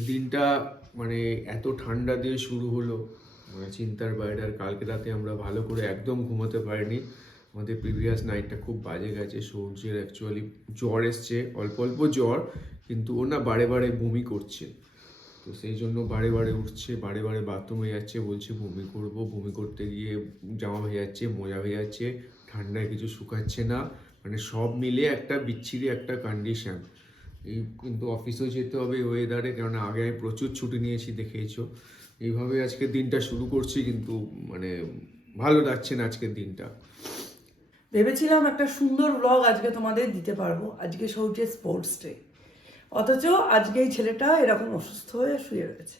দিনটা মানে এত ঠান্ডা দিয়ে শুরু হলো মানে চিন্তার বাইরে, আর কালকে রাতে আমরা ভালো করে একদম ঘুমোতে পারিনি। আমাদের প্রিভিয়াস নাইটটা খুব বাজে গেছে, সূর্যের অ্যাকচুয়ালি জ্বর এসছে, অল্প অল্প জ্বর, কিন্তু ও না বারে বারে বমি করছে। তো সেই জন্য বারে বারে উঠছে, বারে বারে বাথরুমে যাচ্ছে, বলছে বমি করব, বমি করতে গিয়ে জামা হয়ে যাচ্ছে, মোজা হয়ে যাচ্ছে, ঠান্ডায় কিছু শুকাচ্ছে না। মানে সব মিলে একটা বিচ্ছিরি একটা কন্ডিশন এই কিন্তু অফিসেও যেতে হবে ওয়েদারে কেননা আগে আমি প্রচুর ছুটি নিয়েছি দেখেইছো এইভাবে আজকে দিনটা শুরু করছি, কিন্তু মানে ভালো লাগছে না আজকের দিনটা। ভেবেছিলাম একটা সুন্দর ব্লগ আজকে তোমাদের দিতে পারব। আজকে সৌর্যের স্পোর্টস ডে অথচ আজকে এই ছেলেটা এরকম অসুস্থ হয়ে শুয়ে রয়েছে।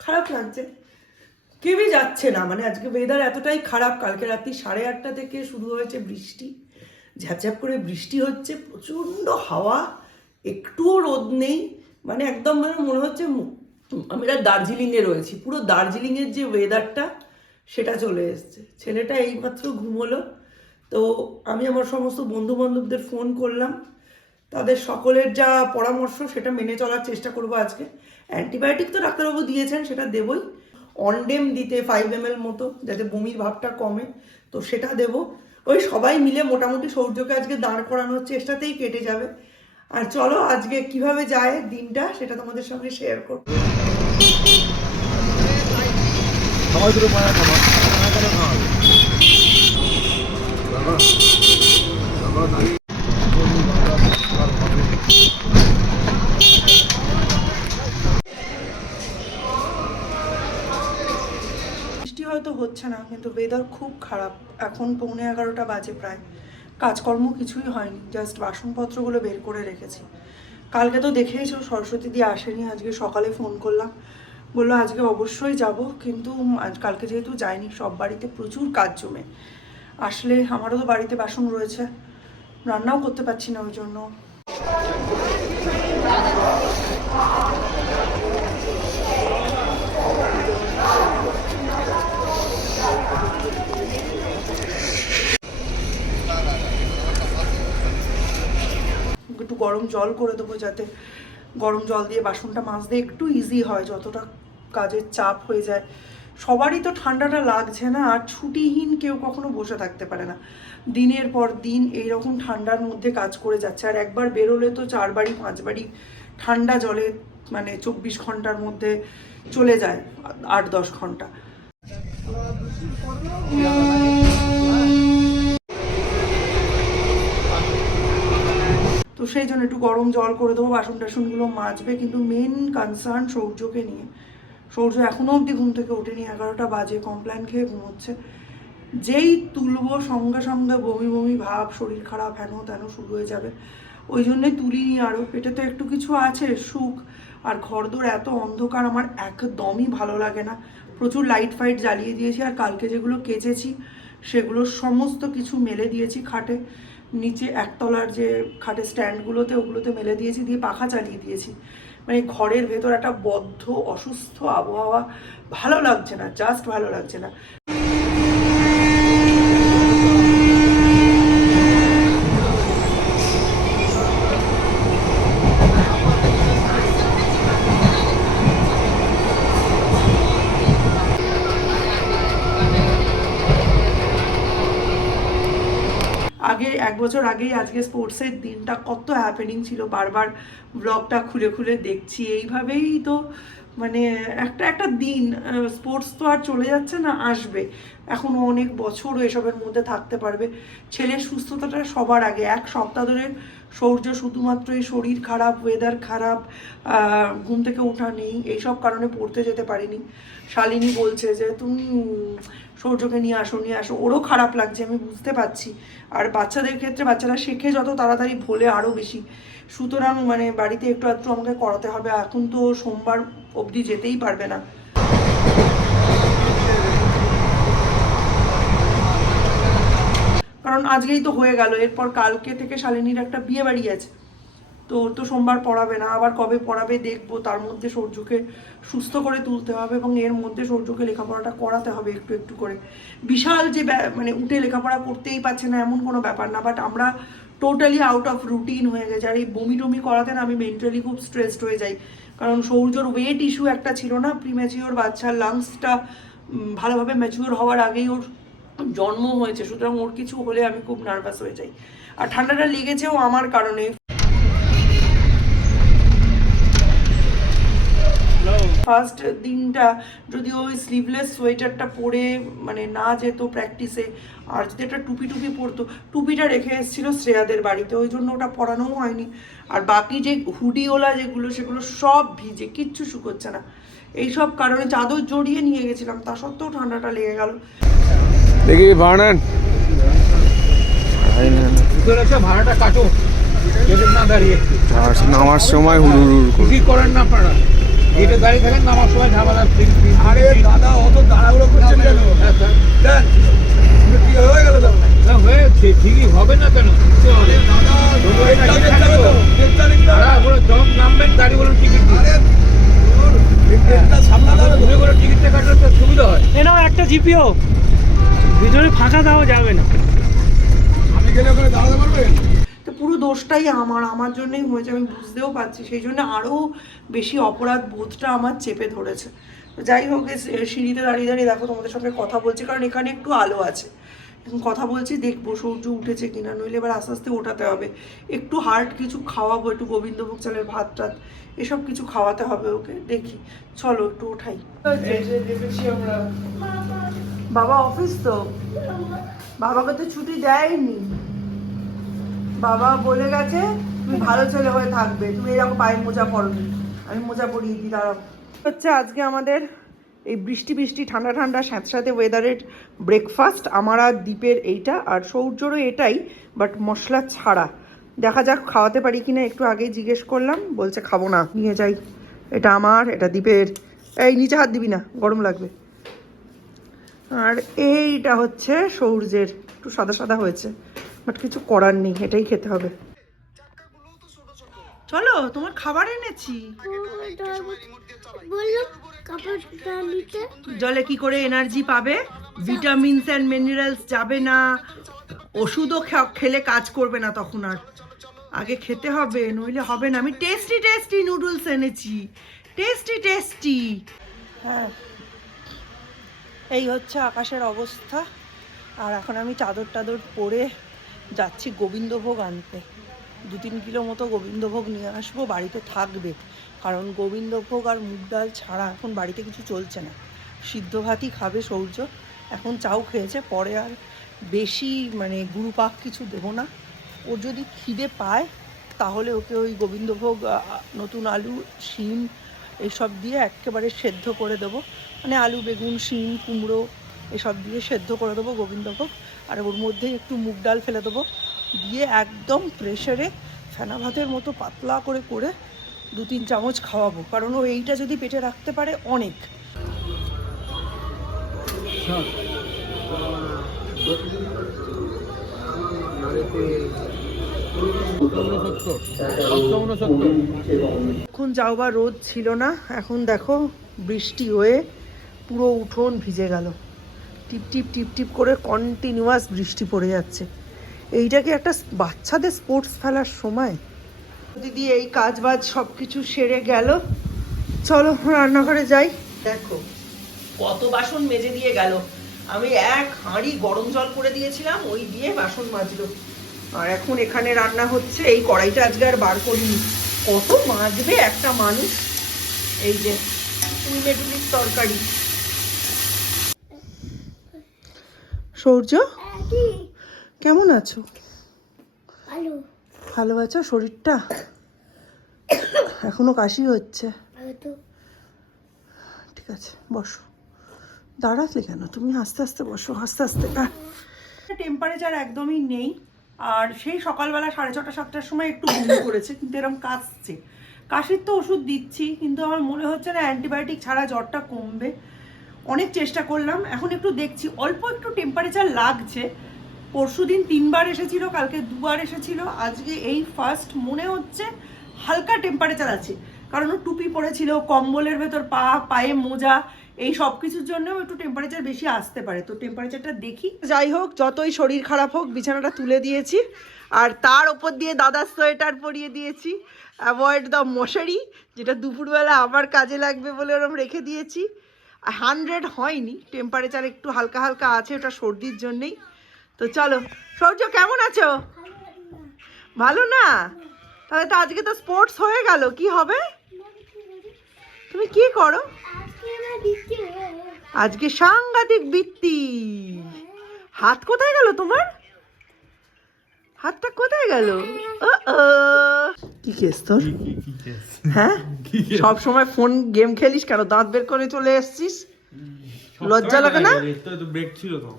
খারাপ লাগছে। কেউই যাচ্ছে না। মানে আজকে ওয়েদার এতটাই খারাপ, কালকে রাত্রি সাড়ে আটটা থেকে শুরু হয়েছে বৃষ্টি। ঝ্যাপঝ্যাপ করে বৃষ্টি হচ্ছে, প্রচণ্ড হাওয়া। একটুও রোদ নেই মানে একদম মানে মনে হচ্ছে আমরা দার্জিলিংয়ে রয়েছি, পুরো দার্জিলিংয়ের যে ওয়েদারটা সেটা চলে এসছে। ছেলেটা এইমাত্র ঘুমোলো, তো আমি আমার সমস্ত বন্ধু বান্ধবদের ফোন করলাম। তাদের সকলের যা পরামর্শ সেটা মেনে চলার চেষ্টা করব আজকে। অ্যান্টিবায়োটিক তো ডাক্তারবাবু দিয়েছেন, সেটা দেবই। অনডেম দিতে ফাইভ এম মতো, যাতে বমির ভাবটা কমে, তো সেটা দেব। ওই সবাই মিলে মোটামুটি সৌর্যকে আজকে দাঁড় করানোর চেষ্টাতেই কেটে যাবে। আর চলো আজকে কীভাবে যায় দিনটা সেটা তোমাদের সঙ্গে শেয়ার করব। বৃষ্টি হয়তো হচ্ছে না কিন্তু ওয়েদার খুব খারাপ। এখন পৌনে এগারোটা বাজে প্রায়। কাজকর্ম কিছুই হয়নি জাস্ট বাসনপত্রগুলো বের করে রেখেছি। কালকে তো দেখেইছো, সরস্বতী দিয়ে আসেনি, আজকে সকালে ফোন করলাম। বলল আজকে অবশ্যই যাব, কিন্তু কালকে যেহেতু যাইনি, সব বাড়িতে প্রচুর কাজ জমে। আসলে আমারও তো বাড়িতে বাসন রয়েছে, রান্নাও করতে পারছি না ওই জন্য একটু গরম জল করে দেবো যাতে গরম জল দিয়ে বাসনটা মাজতে একটু ইজি হয়, যতটা কাজের চাপ হয়ে যায়। সবারই তো ঠান্ডাটা লাগছে না, আর ছুটিহীন কেউ কখনো বসে থাকতে পারে না। দিনের পর দিন এইরকম ঠান্ডার মধ্যে কাজ করে যাচ্ছে, আর একবার বেরোলে তো চারবারই, পাঁচবারই ঠান্ডা জলে মানে চব্বিশ ঘণ্টার মধ্যে চলে যায়, আট দশ ঘণ্টা। তো সেই জন্য একটু গরম জল করে দেবো, বাসন টাসনগুলো মাজবে। কিন্তু মেন কনসার্ন সৌর্যকে নিয়ে। সৌর্য এখনও অবধি ঘুম থেকে ওঠেনি, এগারোটা বাজে কমপ্ল্যান খেয়ে ঘুমোচ্ছে। যেই তুলবো, সঙ্গে সঙ্গে বমি বমি ভাব, শরীর খারাপ, হেন তেন শুরু হয়ে যাবে। ওই জন্যই তুলিনি আরও পেটে তো একটু কিছু আছে, সুখ। আর ঘরদোর এত অন্ধকার, আমার একদমই ভালো লাগে না। প্রচুর লাইট ফাইট জ্বালিয়ে দিয়েছি, আর কালকে যেগুলো কেচেছি, সেগুলো সমস্ত কিছু মেলে দিয়েছি খাটে। নিচে একতলার যে খাটের স্ট্যান্ডগুলোতে ওগুলোতে মেলে দিয়েছি, দিয়ে পাখা চালিয়ে দিয়েছি। মানে ঘরের ভেতর একটা বদ্ধ, অসুস্থ আবহাওয়া, ভালো লাগছে না জাস্ট ভালো লাগছে না। বছর আগেই আজকে স্পোর্টসের দিনটা কত হ্যাপেনিং ছিল, বারবার ব্লগটা খুলে খুলে দেখছি। এইভাবেই তো মানে একটা একটা দিন স্পোর্টস তো আর চলে যাচ্ছে না, আসবে। এখনও অনেক বছরও এসবের মধ্যে থাকতে পারবে। ছেলের সুস্থতাটা সবার আগে। এক সপ্তাহ ধরে সৌর্য শুধুমাত্র এই শরীর খারাপ ওয়েদার খারাপ ঘুম থেকে ওঠা নেই, এইসব কারণে পড়তে যেতে পারিনি। শালিনী বলছে যে, তুমি সৌর্যকে নিয়ে আসো নিয়ে আসো। ওরও খারাপ লাগছে, আমি বুঝতে পারছি। আর বাচ্চাদের ক্ষেত্রে বাচ্চারা শেখে যত তাড়াতাড়ি, ভোলে আরও বেশি। সুতরাং মানে বাড়িতে একটু আধটু আমাকে করাতে হবে। এখন তো সোমবার অবধি যেতেই পারবে না। কারণ আজকেই তো হয়ে গেল। এরপর কালকে থেকে শালিনীর একটা বিয়ে বাড়ি আছে। তো ওর তো সোমবার পড়াবে না, আবার কবে পড়াবে দেখব। তার মধ্যে সূর্যকে সুস্থ করে তুলতে হবে এবং এর মধ্যে সূর্যকে লেখাপড়াটা করাতে হবে একটু একটু করে। বিশাল যে মানে উঠে লেখাপড়া করতেই পারছে না, এমন কোনো ব্যাপার না। বাট আমরা টোটালি আউট অফ রুটিন হয়ে গেছে। আর এই বমি টমি করাতে না আমি মেন্টালি খুব স্ট্রেসড হয়ে যাই। কারণ সৌর্যর ওয়েট ইস্যু একটা ছিল না প্রিম্যাচিওর বাচ্চার লাংসটা ভালোভাবে ম্যাচিওর হওয়ার আগেই ওর জন্ম হয়েছে। সুতরাং ওর কিছু হলে আমি খুব নার্ভাস হয়ে যাই। আর ঠান্ডাটা লেগেছেও আমার কারণে। ফার্স্ট দিনটা যদি ওই স্লিভলেস সোয়েটারটা পরে মানে না যেত প্র্যাকটিসে আর যদি একটা টুপি টুপি পরতো টুপিটা রেখে এসেছিল শ্রেয়াদের বাড়িতে ওই জন্য ওটা পরানোও হয়নি। আর বাকি যে হুডিওলা যেগুলো সেগুলো সব ভিজে কিচ্ছু শুকোচ্ছে না। এইসব কারণে চাদর জড়িয়ে নিয়ে গেছিলাম তা সত্ত্বেও ঠান্ডাটা লেগে গেল। দেখি ভাড়ান। ভাড়াটা কাটো না দাঁড়িয়ে। নামার সময় হুড় হুড় কি করেন না আপনারা? গেটে দাঁড়িয়ে থাকেন নামার সময় ঝামেলা আরে দাদা অত তাড়াহুড়ো করছেন কেন? দেন কি হয়ে গেল না হয়েছে ঠিকই হবে না কেন? দাদা জম নামবেন দাঁড়িয়ে বলুন টিকিট ঘুরে করে টিকিটটা কাটলে তো সুবিধা হয়। এনাও একটা জিপিও। ভিতরে ফাঁকা দেওয়া যাবে না। আমি গেলে ওখানে দাঁড়াতে পারবে? তো পুরো দোষটাই আমার আমার জন্যই হয়েছে, আমি বুঝতেও পারছি, সেই জন্য আরও বেশি অপরাধ বোধটা আমার চেপে ধরেছে। যাই হোক সিঁড়িতে দাঁড়িয়ে দাঁড়িয়ে দেখো তোমাদের সঙ্গে কথা বলছি, কারণ এখানে একটু আলো আছে। কথা বলছি, দেখব সূর্য উঠেছে কিনা, নইলে এবার আস্তে আস্তে ওঠাতে হবে। একটু হার্ড কিছু খাওয়াবো, একটু গোবিন্দভোগ চালের ভাত টাত, এসব কিছু খাওয়াতে হবে ওকে, দেখি। চলো একটু ওঠাই। বাবা, অফিস তো? বাবাকে তো ছুটি দেয়নি। বাবা বলে গেছে, তুমি ভালো ছেলে হয়ে থাকবে, তুমি এরকম পায়ে মোজা পরনি। আমি মোজা পরিয়ে দিই, দাঁড়াও। হচ্ছে আজকে আমাদের এই বৃষ্টি বৃষ্টি, ঠান্ডা ঠান্ডা, স্যাঁতস্যাঁতে ওয়েদারের ব্রেকফাস্ট আমার আর দ্বীপের এইটা, আর সৌর্যরও এটাই বাট মশলা ছাড়া। দেখা যাক খাওয়াতে পারি কিনা, একটু আগেই জিজ্ঞেস করলাম, বলছে খাব না, নিয়ে যাই। এটা আমার, এটা দ্বীপের এই, নিচে হাত দিবি না, গরম লাগবে। আর এইটা হচ্ছে সৌর্যের, একটু সাদা সাদা হয়েছে। বাট কিছু করার নেই, এটাই খেতে হবে। চলো, তোমার খাবার এনেছি। জলে কি করে এনার্জি পাবে? ভিটামিনস অ্যান্ড মিনারেলস যাবে না। ওষুধও খেলে কাজ করবে না তখন আর। আগে খেতে হবে, নইলে হবে না। আমি টেস্টি টেস্টি নুডলস এনেছি। টেস্টি টেস্টি হ্যাঁ। এই হচ্ছে আকাশের অবস্থা। আর এখন আমি চাদর টাদর পরে যাচ্ছি গোবিন্দভোগ আনতে। দু তিন কিলো মতো গোবিন্দভোগ নিয়ে আসব, বাড়িতে থাকবে। কারণ গোবিন্দভোগ আর মুগ ডাল ছাড়া এখন বাড়িতে কিছু চলছে না। সিদ্ধ ভাতই খাবে সৌর্য। এখন চাও খেয়েছে, পরে আর বেশি মানে গুরু পাক কিছু দেবো না। ওর যদি খিদে পায়, তাহলে ওকে ওই গোবিন্দভোগ নতুন আলু, শিম এসব দিয়ে একেবারে সেদ্ধ করে দেবো। মানে আলু, বেগুন, শিম, কুমড়ো এসব দিয়ে সেদ্ধ করে দেবো গোবিন্দভোগ। আর ওর মধ্যে একটু মুগ ডাল ফেলে দেবো। দিয়ে একদম প্রেশারে ফেনা ভাতের মতো পাতলা করে করে দু তিন চামচ খাওয়াবো। কারণ ও এইটা যদি পেটে রাখতে পারে অনেক। এখন যাও বা রোদ ছিল না। এখন দেখো বৃষ্টি হয়ে পুরো উঠোন ভিজে গেল। টিপ টিপ টিপ টিপ করে কন্টিনিউয়াস বৃষ্টি পড়ে যাচ্ছে। এইটাকে একটা বাচ্চাদের স্পোর্টস খেলার সময়? দিদি এই কাজ বাজ সব কিছু সেরে গেল। চলো, রান্নাঘরে যাই। দেখো, কত বাসন মেজে দিয়ে গেল। আমি এক হাঁড়ি গরম জল করে দিয়েছিলাম, ওই দিয়ে বাসন মাজলো। আর এখন এখানে রান্না হচ্ছে, এই কড়াইটা আজকে আর বার করিনি। কত মাজবে একটা মানুষ? এই যে তুই মেটুলির তরকারি। সৌর্য? কেমন আছো? ভালো। আছো? শরীরটা? এখনও কাশি হচ্ছে। ঠিক আছে বসো। দাঁড়ালে কেন? তুমি আস্তে আস্তে বসো আস্তে আস্তে। টেম্পারেচার একদমই নেই। আর সেই সকালবেলা সাড়ে ছটা সাতটার সময় একটু বমি করেছে কিন্তু এরকম কাশছে। কাশির তো ওষুধ দিচ্ছি কিন্তু আমার মনে হচ্ছে না অ্যান্টিবায়োটিক ছাড়া জ্বরটা কমবে। অনেক চেষ্টা করলাম, এখন একটু দেখছি, অল্প একটু টেম্পারেচার লাগছে। পরশু দিন তিনবার এসেছিল, কালকে দুবার এসেছিল, আজকে এই ফার্স্ট মনে হচ্ছে হালকা টেম্পারেচার আছে। কারণ ও টুপি পরেছিল, কম্বলের ভেতর পা, পায়ে মোজা, এই সব কিছুর জন্যও একটু টেম্পারেচার বেশি আসতে পারে। তো টেম্পারেচারটা দেখি। যাই হোক, যতই শরীর খারাপ হোক, বিছানাটা তুলে দিয়েছি। আর তার ওপর দিয়ে দাদার সোয়েটার পরিয়ে দিয়েছি। অ্যাভয়েড দ্য মশারি, যেটা দুপুরবেলা আবার কাজে লাগবে বলে ওরম রেখে দিয়েছি। হান্ড্রেড হয়নি টেম্পারেচার একটু হালকা হালকা আছে ওটা সর্দির জন্যেই। তো চলো সৌর্য কেমন আছো? ভালো না? তাহলে তো আজকে তো স্পোর্টস হয়ে গেল কি হবে? তুমি কি করো? আজকে হয়ে সাংঘাতিক বৃত্তি। হাত কোথায় গেল তোমার? হাতটা কোথায় গেল? কি কেস তোর? হ্যাঁ? সব সময় ফোন গেম খেলিস কেন? দাঁত বের করে চলে এসছিস? লজ্জা লাগে না? ব্রেক ছিল তো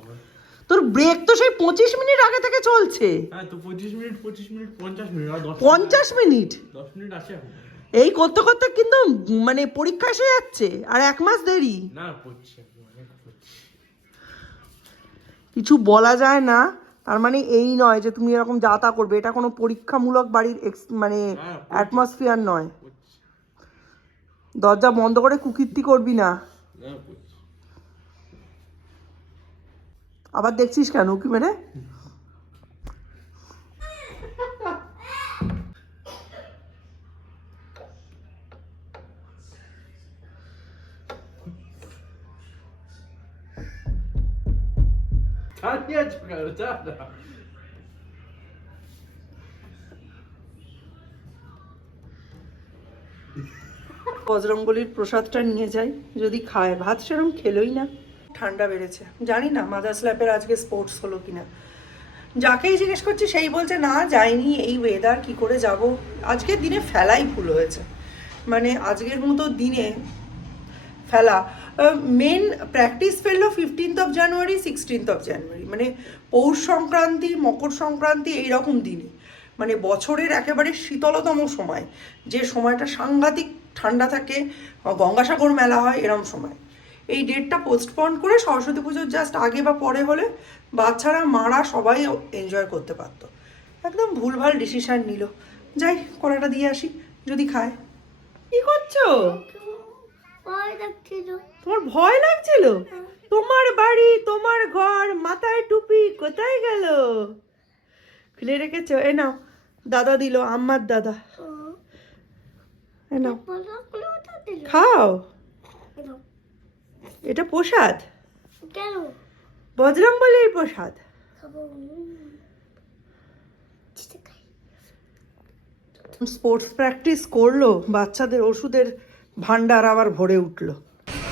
তোর ব্রেক তো সেই পঁচিশ মিনিট আগে থেকে চলছে। হ্যাঁ মিনিট মিনিট পঞ্চাশ মিনিট পঞ্চাশ মিনিট? মিনিট আছে এই করতে করতে কিন্তু মানে পরীক্ষা এসে যাচ্ছে আর এক মাস দেরি। না কিছু বলা যায় না। তার মানে এই নয় যে তুমি এরকম যা তা করবে এটা কোনো পরীক্ষামূলক বাড়ির মানে হ্যাঁ, অ্যাটমসফিয়ার নয়। দরজা বন্ধ করে কুকীর্তি করবি না। না আবার দেখছিস কেন উকি মেরে? যা বজরঙ্গলির প্রসাদটা নিয়ে যাই। যদি খায় ভাত সেরকম খেলোই না। ঠান্ডা বেড়েছে। জানি না মাদার্স ল্যাপের আজকে স্পোর্টস হলো কিনা। যাকেই জিজ্ঞেস করছি সেই বলছে না যাইনি এই ওয়েদার কি করে যাব? আজকের দিনে ফেলাই ভুল হয়েছে। মানে আজকের মতো দিনে ফেলা। মেন প্র্যাকটিস ফেলল fifteenth of January sixteenth of January মানে পৌষ সংক্রান্তি, মকর সংক্রান্তি এইরকম দিনে মানে বছরের একেবারে শীতলতম সময়। যে সময়টা সাংঘাতিক ঠান্ডা থাকে, গঙ্গাসাগর মেলা হয়, এরম সময়। এই ডেটটা পোস্টপন করে সরস্বতী পুজোর জাস্ট আগে বা পরে হলে বাচ্চারা, মারা সবাই এনজয় করতে পারতো। একদম ভুলভাল ডিসিশন নিল। যাই, কড়াটা দিয়ে আসি। যদি খায়। কি করছ? তোমার ভয় লাগছিল? তোমার বাড়ি তোমার ঘর মাথায় টুপি কোথায় গেল? খুলে রেখেছো? এ নাও দাদা দিল আম্মার দাদা। এ নাও। খাও। এটা প্রসাদ? বজরং বলির প্রসাদ। স্পোর্টস প্র্যাকটিস করল বাচ্চাদের ওষুধের ভান্ডার আবার ভরে উঠল।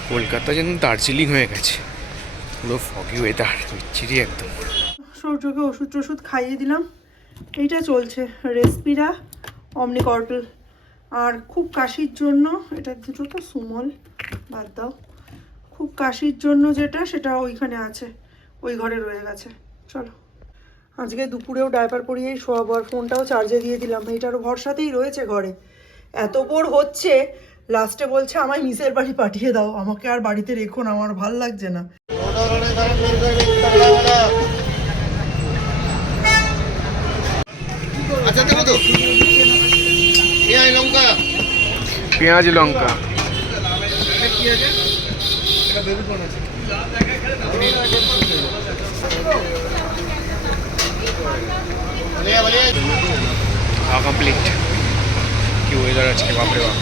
কলকাতা যেন দার্জিলিং হয়ে গেছে। পুরো ফগি ওয়েদার বিচ্ছিরি একদম। সূর্যকে ওষুধ টষুধ খাইয়ে দিলাম। এইটা চলছে রেসপিরা অমনিকর্পল। আর খুব কাশির জন্য এটা দুটো তো সুমল বাদ দাও। খুব কাশির জন্য যেটা সেটা ওইখানে আছে। ওই ঘরে রয়ে গেছে। চলো। আজকে দুপুরেও ডাইপার পরিয়েই শোয়াবো আর ফোনটাও চার্জে দিয়ে দিলাম। এইটারও ভরসাতেই রয়েছে ঘরে। এত বোর হচ্ছে লাস্টে বলছে আমায় মিসের বাড়ি পাঠিয়ে দাও আমাকে আর বাড়িতে রেখো না আমার ভালো লাগছে না। পেঁয়াজ লঙ্কা। কমপ্লিট কি ওয়েদার আজকে বাপরে বাপ।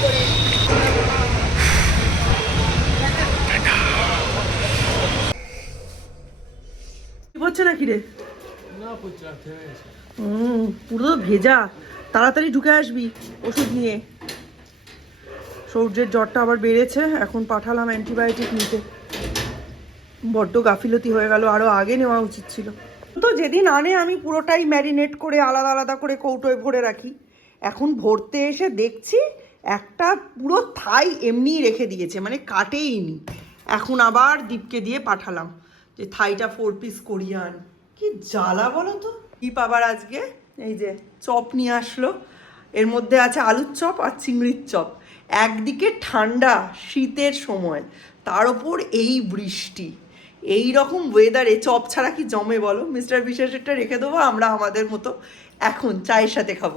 কি নাকি রে? না পড়ছে রাত গেছে। হুম পুরো ভেজা। তাড়াতাড়ি ঢুকে আসবি ওষুধ নিয়ে। সূর্যের জ্বরটা আবার বেড়েছে এখন পাঠালাম অ্যান্টিবায়োটিক নিতে। বড্ড গাফিলতি হয়ে গেল আরও আগে নেওয়া উচিত ছিল। তো যেদিন আনে আমি পুরোটাই ম্যারিনেট করে আলাদা আলাদা করে কৌটোয় ভরে রাখি। এখন ভরতে এসে দেখছি একটা পুরো থাই এমনিই রেখে দিয়েছে মানে কাটেইনি এখন আবার দীপকে দিয়ে পাঠালাম যে থাইটা ফোর পিস কোরিয়ান। কি জ্বালা বলো তো? কি পাবার আজকে এই যে চপ নিয়ে আসলো। এর মধ্যে আছে আলুর চপ আর চিংড়ির চপ। একদিকে ঠান্ডা শীতের সময়, তার ওপর এই বৃষ্টি। এই রকম ওয়েদারে চপ ছাড়া কি জমে বলো? মিস্টার বিশেষটা রেখে দেবো, আমরা আমাদের মতো এখন চায়ের সাথে খাব।